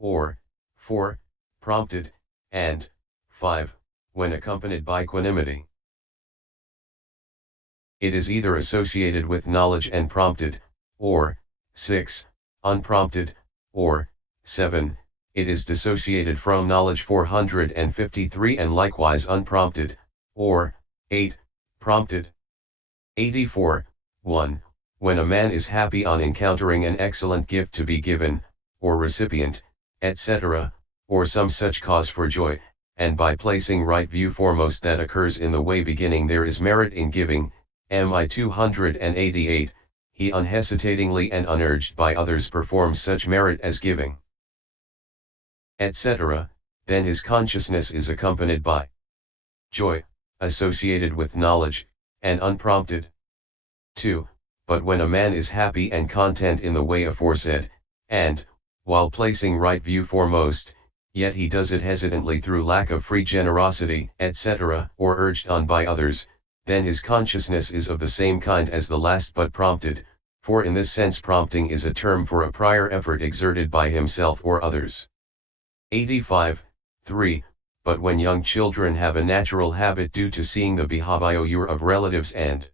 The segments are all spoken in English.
or 4. Prompted, and 5. When accompanied by equanimity. It is either associated with knowledge and prompted, or 6. Unprompted, or 7. It is dissociated from knowledge 453 and likewise unprompted, or 8. Prompted. 84. 1. When a man is happy on encountering an excellent gift to be given, or recipient, etc., or some such cause for joy, and by placing right view foremost that occurs in the way beginning there is merit in giving, MI 288, he unhesitatingly and unurged by others performs such merit as giving, etc., then his consciousness is accompanied by joy, associated with knowledge, and unprompted. 2. But when a man is happy and content in the way aforesaid, and, while placing right view foremost, yet he does it hesitantly through lack of free generosity, etc., or urged on by others, then his consciousness is of the same kind as the last but prompted, for in this sense prompting is a term for a prior effort exerted by himself or others. 85. 3. But when young children have a natural habit due to seeing the behav-iour of relatives and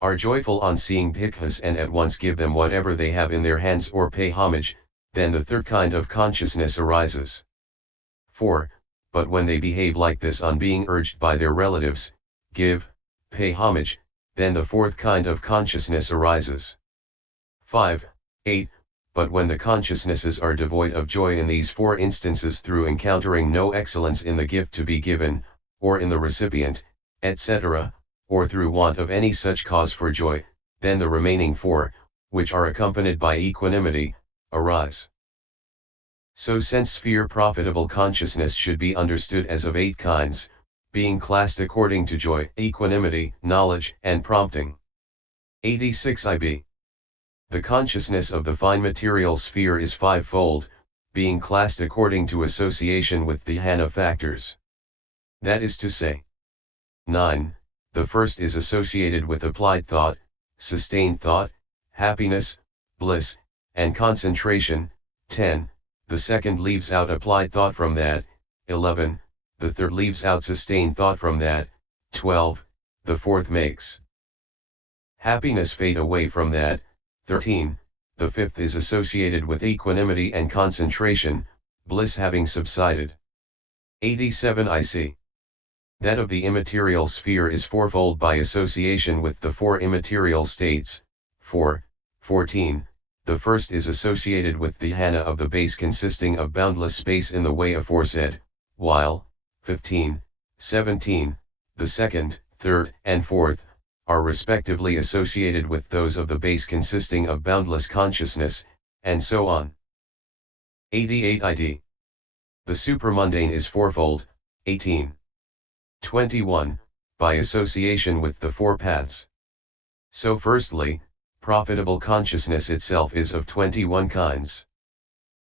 are joyful on seeing bhikkhus and at once give them whatever they have in their hands or pay homage, then the third kind of consciousness arises. 4. But when they behave like this on being urged by their relatives, give, pay homage, then the fourth kind of consciousness arises. 5. 8. But when the consciousnesses are devoid of joy in these four instances through encountering no excellence in the gift to be given, or in the recipient, etc., or through want of any such cause for joy, then the remaining four, which are accompanied by equanimity, arise. So sense sphere profitable consciousness should be understood as of 8 kinds, being classed according to joy, equanimity, knowledge, and prompting. 86 IB. The consciousness of the fine material sphere is 5-fold, being classed according to association with the dhyana factors. That is to say, 9. The first is associated with applied thought, sustained thought, happiness, bliss, and concentration. 10. The second leaves out applied thought from that. 11. The third leaves out sustained thought from that. 12. The fourth makes happiness fade away from that. 13. The fifth is associated with equanimity and concentration, bliss having subsided. 87 IC. That of the immaterial sphere is 4-fold by association with the 4 immaterial states. 4. 14. The first is associated with the dhyana of the base consisting of boundless space in the way aforesaid, while 15, 17, the second, third, and fourth, are respectively associated with those of the base consisting of boundless consciousness, and so on. 88 ID. The supramundane is 4-fold, 18. 21, by association with the 4 paths. So firstly, profitable consciousness itself is of 21 kinds.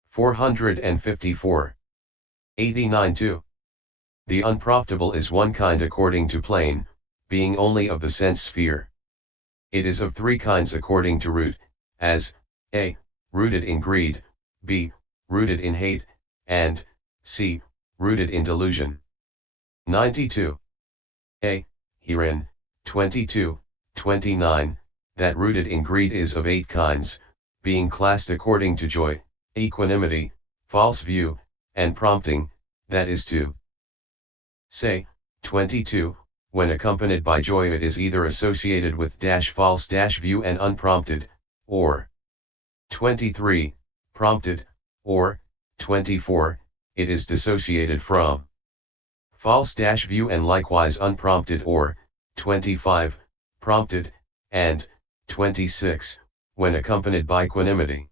454. 89 2. The unprofitable is 1 kind according to plane, being only of the sense sphere. It is of 3 kinds according to root, as, a. Rooted in greed, b. Rooted in hate, and c. Rooted in delusion. 92. A. Herein, 22, 29, that rooted in greed is of 8 kinds, being classed according to joy, equanimity, false view, and prompting, that is to say, 22, when accompanied by joy it is either associated with false view and unprompted, or 23, prompted, or 24, it is dissociated from false view and likewise unprompted, or 25, prompted, and 26, when accompanied by equanimity.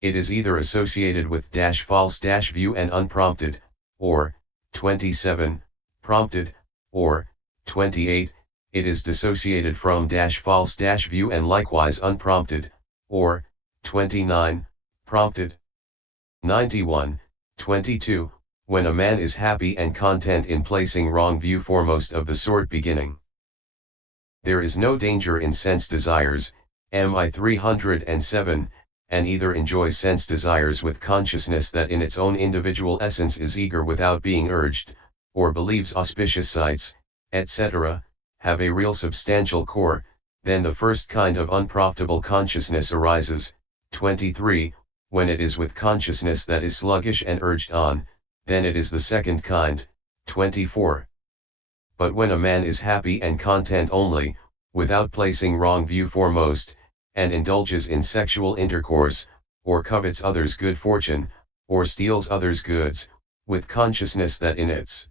It is either associated with false view and unprompted, or 27, prompted, or 28, it is dissociated from false view and likewise unprompted, or 29, prompted. 91, 22, when a man is happy and content in placing wrong view foremost of the sort beginning. There is no danger in sense desires, MI 307, and either enjoys sense desires with consciousness that in its own individual essence is eager without being urged, or believes auspicious sights, etc., have a real substantial core, then the first kind of unprofitable consciousness arises. 23. When it is with consciousness that is sluggish and urged on, then it is the second kind. 24. But when a man is happy and content only, without placing wrong view foremost, and indulges in sexual intercourse, or covets others' good fortune, or steals others' goods, with consciousness that in its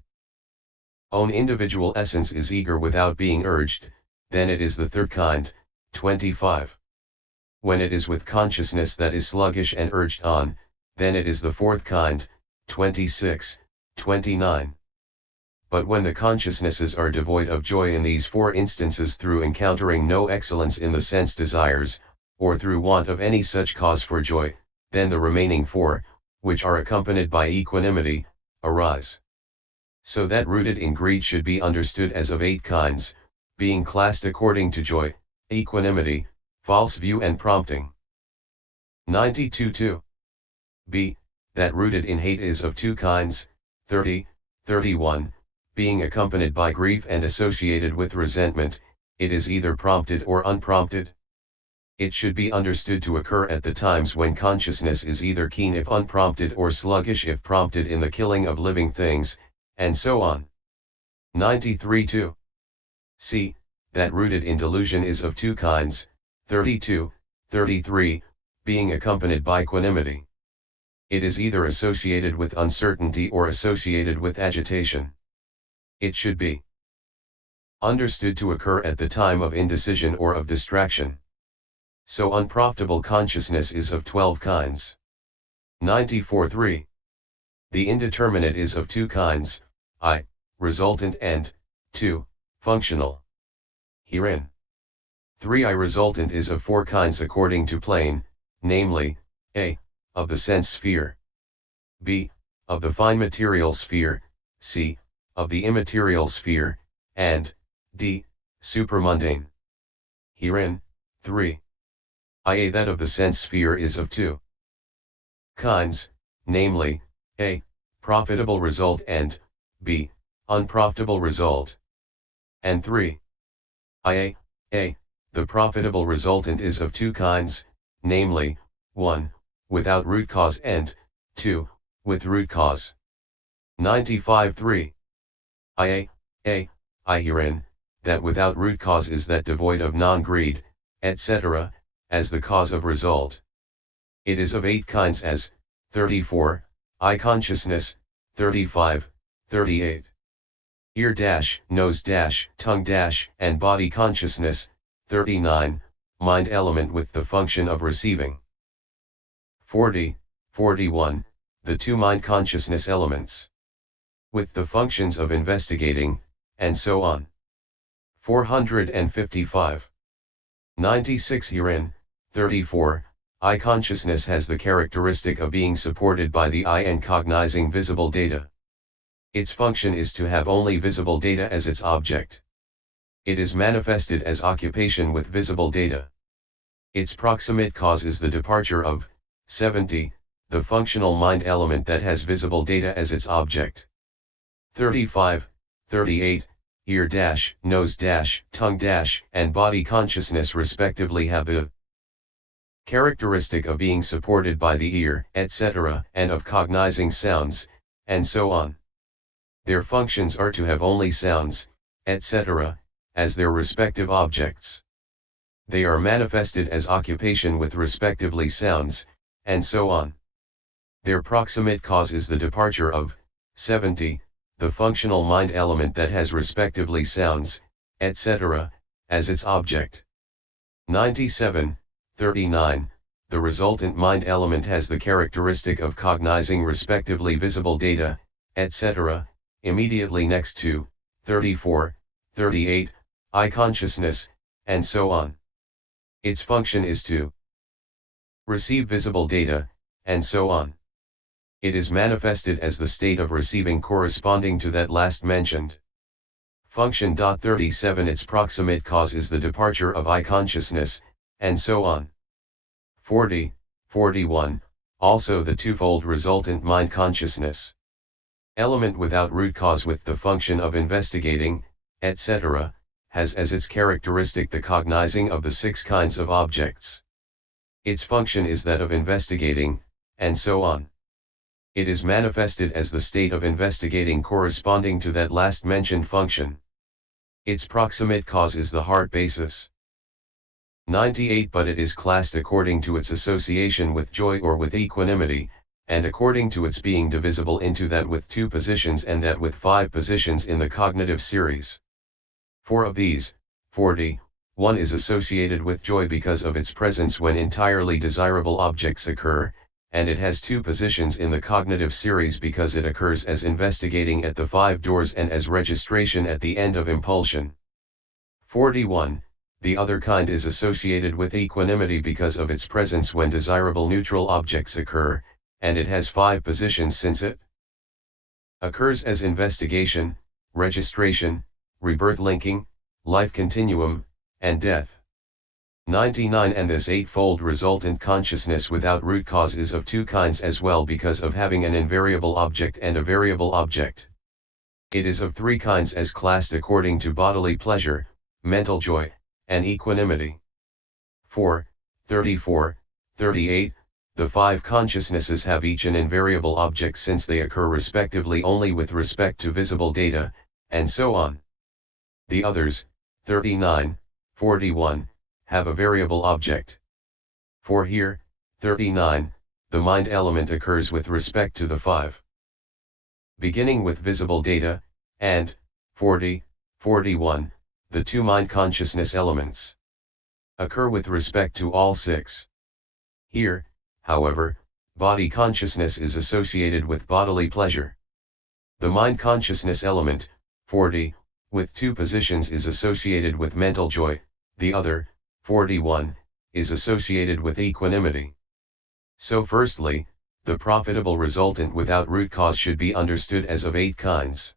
own individual essence is eager without being urged, then it is the third kind. 25. When it is with consciousness that is sluggish and urged on, then it is the fourth kind. 26, 29. But when the consciousnesses are devoid of joy in these four instances through encountering no excellence in the sense desires, or through want of any such cause for joy, then the remaining four, which are accompanied by equanimity, arise. So that rooted in greed should be understood as of 8 kinds, being classed according to joy, equanimity, false view and prompting. 92.2. b. That rooted in hate is of 2 kinds, 30, 31, being accompanied by grief and associated with resentment, it is either prompted or unprompted. It should be understood to occur at the times when consciousness is either keen if unprompted or sluggish if prompted in the killing of living things, and so on. 93.2. c. That rooted in delusion is of 2 kinds, 32, 33, being accompanied by equanimity. It is either associated with uncertainty or associated with agitation. It should be understood to occur at the time of indecision or of distraction. So unprofitable consciousness is of 12 kinds. 94.3. The indeterminate is of 2 kinds, I, resultant and, 2, functional. Herein, 3I resultant is of 4 kinds according to plane, namely, A, of the sense sphere, B, of the fine material sphere, C, of the immaterial sphere, and, D, supramundane. Herein, 3I that of the sense sphere is of 2 kinds, namely, A, profitable result and, B, unprofitable result. And 3I the profitable resultant is of 2 kinds, namely, 1, without root cause and, 2, with root cause. 95.3. I herein, that without root cause is that devoid of non-greed, etc., as the cause of result. It is of 8 kinds as, 34, eye consciousness, 35, 38. Ear dash, nose dash, tongue dash, and body consciousness, 39, mind element with the function of receiving. 40, 41, the 2 mind consciousness elements, with the functions of investigating, and so on. 455. 96 herein, 34, eye consciousness has the characteristic of being supported by the eye and cognizing visible data. Its function is to have only visible data as its object. It is manifested as occupation with visible data. Its proximate cause is the departure of, 70, the functional mind element that has visible data as its object. 35, 38, ear dash, nose dash, tongue dash, and body consciousness respectively have the characteristic of being supported by the ear, etc., and of cognizing sounds, and so on. Their functions are to have only sounds, etc., as their respective objects. They are manifested as occupation with respectively sounds, and so on. Their proximate cause is the departure of, 70, the functional mind element that has respectively sounds, etc., as its object. 97, 39, the resultant mind element has the characteristic of cognizing respectively visible data, etc., immediately next to, 34, 38, eye consciousness, and so on. Its function is to receive visible data, and so on. It is manifested as the state of receiving corresponding to that last mentioned. Function. 37 Its proximate cause is the departure of eye consciousness, and so on. 40, 41, also the twofold resultant mind consciousness. Element without root cause with the function of investigating, etc., has as its characteristic the cognizing of the 6 kinds of objects. Its function is that of investigating, and so on. It is manifested as the state of investigating corresponding to that last mentioned function. Its proximate cause is the heart basis. 98 But it is classed according to its association with joy or with equanimity, and according to its being divisible into that with 2 positions and that with 5 positions in the cognitive series. 4 of these, 40, 1 is associated with joy because of its presence when entirely desirable objects occur, and it has 2 positions in the cognitive series because it occurs as investigating at the 5 doors and as registration at the end of impulsion. 41. The other kind is associated with equanimity because of its presence when desirable neutral objects occur, and it has 5 positions since it occurs as investigation, registration, rebirth linking, life continuum, and death. 99 And this eightfold resultant consciousness without root cause is of 2 kinds as well because of having an invariable object and a variable object. It is of 3 kinds as classed according to bodily pleasure, mental joy, and equanimity. 4, 34, 38, the 5 consciousnesses have each an invariable object since they occur respectively only with respect to visible data, and so on. The others, 39, 41, have a variable object. For here, 39, the mind element occurs with respect to the 5. Beginning with visible data, and, 40, 41, the 2 mind consciousness elements occur with respect to all 6. Here, however, body consciousness is associated with bodily pleasure. The mind consciousness element, 40, with 2 positions is associated with mental joy, the other, 41, is associated with equanimity. So firstly, the profitable resultant without root cause should be understood as of 8 kinds.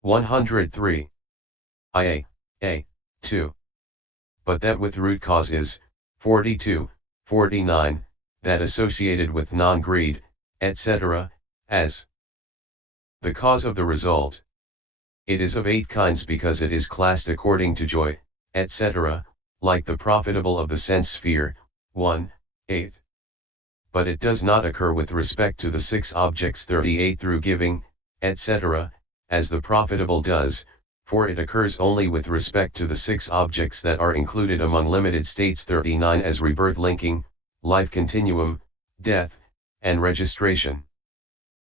103. A. 2. But that with root cause is, 42, 49, that associated with non-greed, etc., as the cause of the result. It is of 8 kinds because it is classed according to joy, etc., like the profitable of the sense sphere, 1, 8. But it does not occur with respect to the 6 objects 38 through giving, etc., as the profitable does, for it occurs only with respect to the 6 objects that are included among limited states 39 as rebirth linking, life continuum, death, and registration.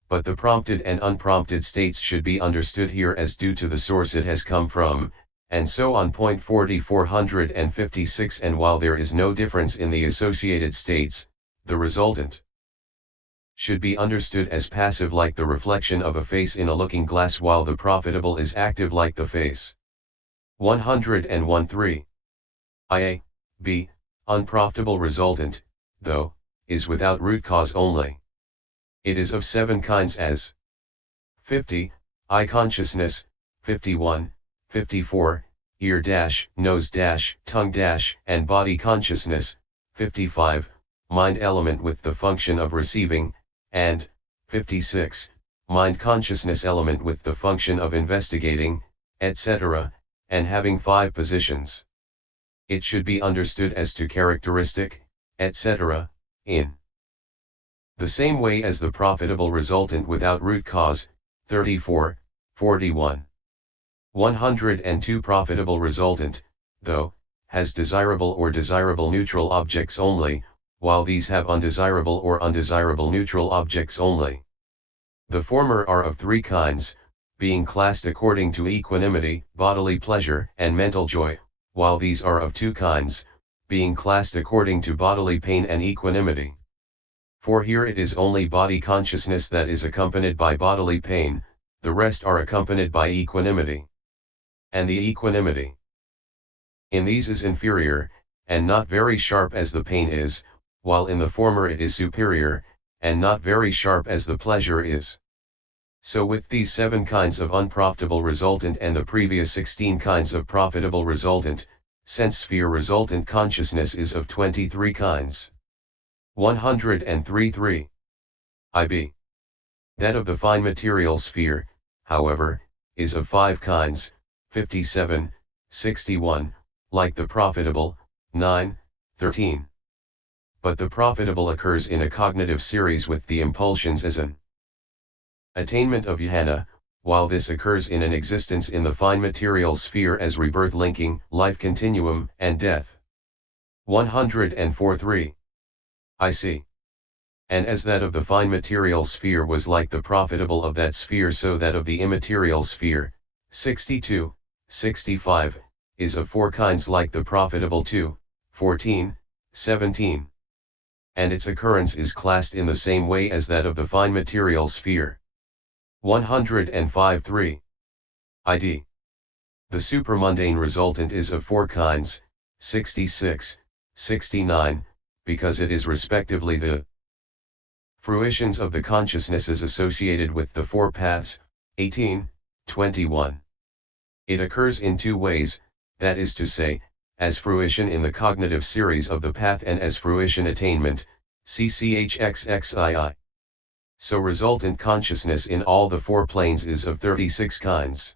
But the prompted and unprompted states should be understood here as due to the source it has come from, and so on. 4456 And while there is no difference in the associated states, the resultant should be understood as passive like the reflection of a face in a looking glass while the profitable is active like the face. 101.3. A. B. Unprofitable resultant, though, is without root cause only. It is of 7 kinds as 50, eye consciousness, 51, 54, ear dash, nose dash, tongue dash, and body consciousness, 55, mind element with the function of receiving, and 56, mind consciousness element with the function of investigating, etc., and having 5 positions. It should be understood as to characteristic, etc., in the same way as the profitable resultant without root cause, 34, 41. 102 Profitable resultant, though, has desirable or desirable neutral objects only, while these have undesirable or undesirable neutral objects only. The former are of 3 kinds, being classed according to equanimity, bodily pleasure, and mental joy, while these are of 2 kinds, being classed according to bodily pain and equanimity. For here it is only body consciousness that is accompanied by bodily pain, the rest are accompanied by equanimity. And the equanimity in these is inferior, and not very sharp as the pain is, while in the former it is superior, and not very sharp as the pleasure is. So with these 7 kinds of unprofitable resultant and the previous 16 kinds of profitable resultant, sense sphere resultant consciousness is of 23 kinds. 103.3. IB. That of the fine material sphere, however, is of 5 kinds, 57, 61, like the profitable, 9, 13. But the profitable occurs in a cognitive series with the impulsions as an attainment of jhana, while this occurs in an existence in the fine material sphere as rebirth linking, life continuum, and death. 104.3. I see. And as that of the fine material sphere was like the profitable of that sphere, so that of the immaterial sphere, 62, 65, is of 4 kinds like the profitable 2, 14, 17. And its occurrence is classed in the same way as that of the fine material sphere. 105.3. ID. The supramundane resultant is of 4 kinds, 66, 69, because it is respectively the fruitions of the consciousnesses associated with the 4 paths, 18, 21. It occurs in 2 ways, that is to say, as fruition in the cognitive series of the path and as fruition attainment, cchxxii. So resultant consciousness in all the 4 planes is of 36 kinds.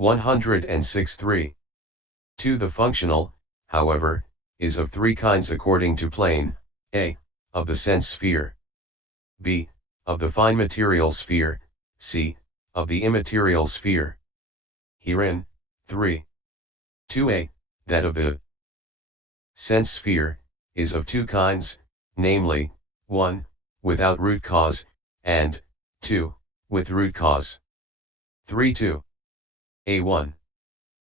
106.3. 2. The functional, however, is of 3 kinds according to plane, A, of the sense sphere, B, of the fine material sphere, C, of the immaterial sphere. Herein, 3. 2a, that of the sense sphere, is of 2 kinds, namely, 1, without root cause, and 2, with root cause. 3.2. A1.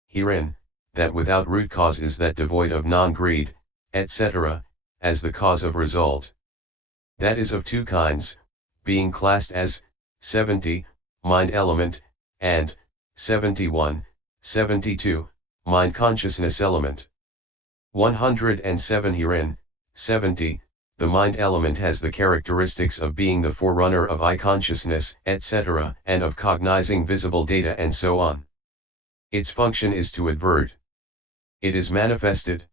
Herein, that without root cause is that devoid of non-greed, etc., as the cause of result. That is of 2 kinds, being classed as 70, mind element, and 71, 72, mind consciousness element. 107. Herein, 70, the mind element has the characteristics of being the forerunner of I consciousness, etc., and of cognizing visible data and so on. Its function is to advert. It is manifested